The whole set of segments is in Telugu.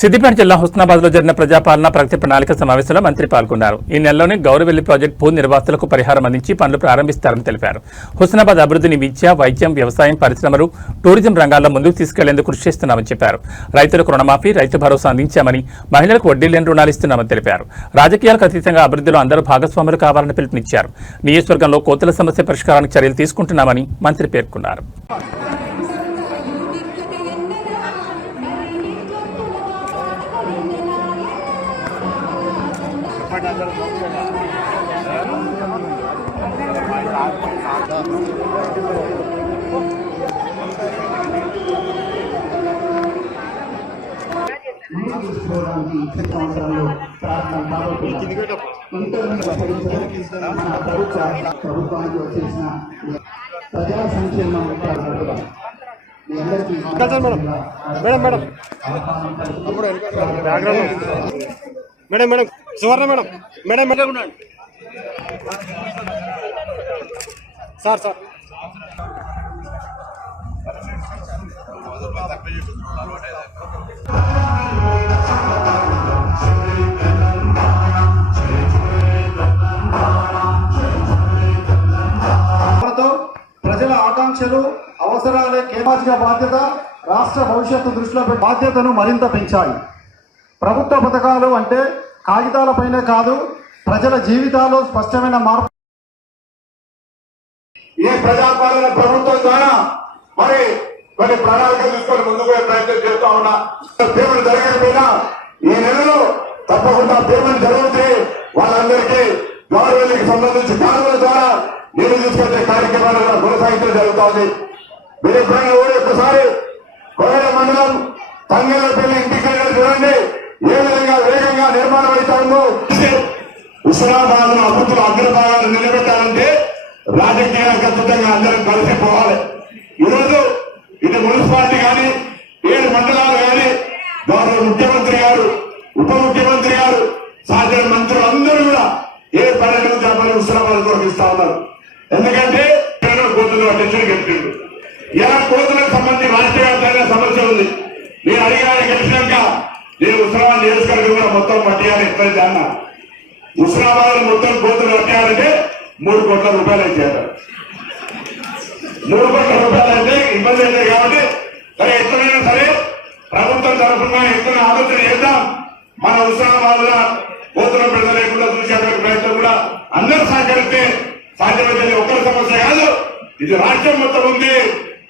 సిద్దిపేట జిల్లా హుస్నాబాద్ లో జరిగిన ప్రజాపాలన ప్రగతి ప్రణాళిక సమావేశంలో మంత్రి పాల్గొన్నారు. ఈ నెలలోనే గౌరవెల్లి ప్రాజెక్టు భూ నిర్వాసితులకు పరిహారం అందించి పనులు ప్రారంభిస్తారని తెలిపారు. హుస్నాబాద్ అభివృద్ధిని విద్య, వైద్యం, వ్యవసాయం, పరిశ్రమలు, టూరిజం రంగాల్లో ముందుకు తీసుకెళ్లేందుకు కృషి చేస్తున్నామని చెప్పారు. రైతులకు రుణమాఫీ, రైతు భరోసా అందించామని, మహిళలకు వడ్డీ లేని రుణాలు ఇస్తున్నామని తెలిపారు. రాజకీయాలకు అతీతంగా అభివృద్ధిలో అందరూ భాగస్వాములు కావాలని పిలుపునిచ్చారు. నియోజకవర్గంలో కోతుల సమస్య పరిష్కారానికి చర్యలు తీసుకుంటున్నామని మంత్రి పేర్కొన్నారు. ప్రభుత్వానికి వచ్చేసిన ప్రజా సంక్షేమం madam madam Suvarna madam madam madam sir sir ప్రజల ఆకాంక్షలు, అవసరాలే కేంద్ర బాధ్యత. రాష్ట్ర భవిష్యత్తు దృష్టిలో బాధ్యతను మరింత పెంచాలి. ప్రభుత్వ పథకాలు అంటే కాగితాలపైనే కాదు, ప్రజల జీవితాల్లో స్పష్టమైన మార్పు. ఈ ప్రజాపాలన ప్రభుత్వం ద్వారా మరి కొన్ని ప్రణాళికలు తీసుకొని ముందుకు ప్రయత్నం చేస్తా ఉన్నా. పేమెంట్ జరగకపోయినా ఈ నెలలో తప్పకుండా పేమెంట్ జరిగితే వాళ్ళందరికీ గవర్నమెంట్కి సంబంధించి కానుకల ద్వారా నీళ్లు తీసుకొచ్చే కార్యక్రమాలు కొనసాగించడం జరుగుతోంది. మీరు ఎప్పుడైనా కూడా ఒకసారి కోయల మండలం తంగేలపల్లి ఇంటిగ్రేటెడ్ చూడండి ఏ విధంగా వేగంగా నిర్మాణం అవుతా ఉందో. హుస్నాబాద్ అభివృద్ధిలో అగ్రభాగాలు నిలబెట్టాలంటే రాజకీయాలకు ఖచ్చితంగా అందరం కలిసి పోవాలి. ఈరోజు ఇటు మున్సిపాలిటీ కానీ 7 మండలాలు కానీ గౌరవ ముఖ్యమంత్రి గారు, ఉప ముఖ్యమంత్రి గారు, సాధారణ మంత్రులు అందరూ కూడా ఏ పర్యటన చేపలు హుస్నాబాద్ కొరకు ఇస్తా ఉన్నారు. ఎందుకంటే కోతులు అధ్యక్షుడు గెలిచిండు. ఇలా కోతులకు సంబంధించి రాష్ట్ర వ్యాప్తంగా సమస్య ఉంది. నేను అడిగిన గెలిచినాక నేను హుస్నాబాద్ నియోజకవర్గం కూడా మొత్తం పట్టియాలని ఎప్పుడైతే అన్నా. హుస్నాబాద్ మొత్తం కోతులు పట్టియాలంటే 3 కోట్ల రూపాయలు ఇచ్చారు. 3 కోట్ల రూపాయలు అంటే ఇబ్బంది అయితే కాబట్టి సరే ఎట్లయినా సరే ప్రభుత్వం తరఫున ఎట్లయినా ఆలోచన చేద్దాం. మన హుస్నాబాద్ లో కోతుల పెద్ద లేకుండా చూసేటువంటి ప్రయత్నం కూడా అందరూ సహకరిస్తే సాధ్యమైతే ఒక్కరి సమస్య కాదు, ఇది రాష్ట్రం మొత్తం ఉంది,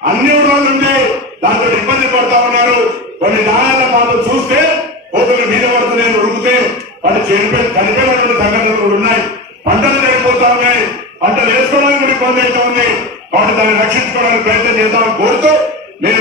అన్ని ఊళ్ళలో ఉంది. దాంతో ఇబ్బంది పడతా ఉన్నారు. కొన్ని నాణ్యాల పాత్ర చూస్తే కోతులు మీద పడుతున్నాయి, ఉడికితే వాళ్ళు చనిపోయినటువంటి సంఘటనలు కూడా ఉన్నాయి. పంటలు చనిపోతా ఉన్నాయి, పంటలు వేసుకోవడానికి కూడా ఇబ్బంది అయితే ఉంది. కాబట్టి దాన్ని రక్షించుకోవడానికి ప్రయత్నం చేద్దామని కోరుతూ నేను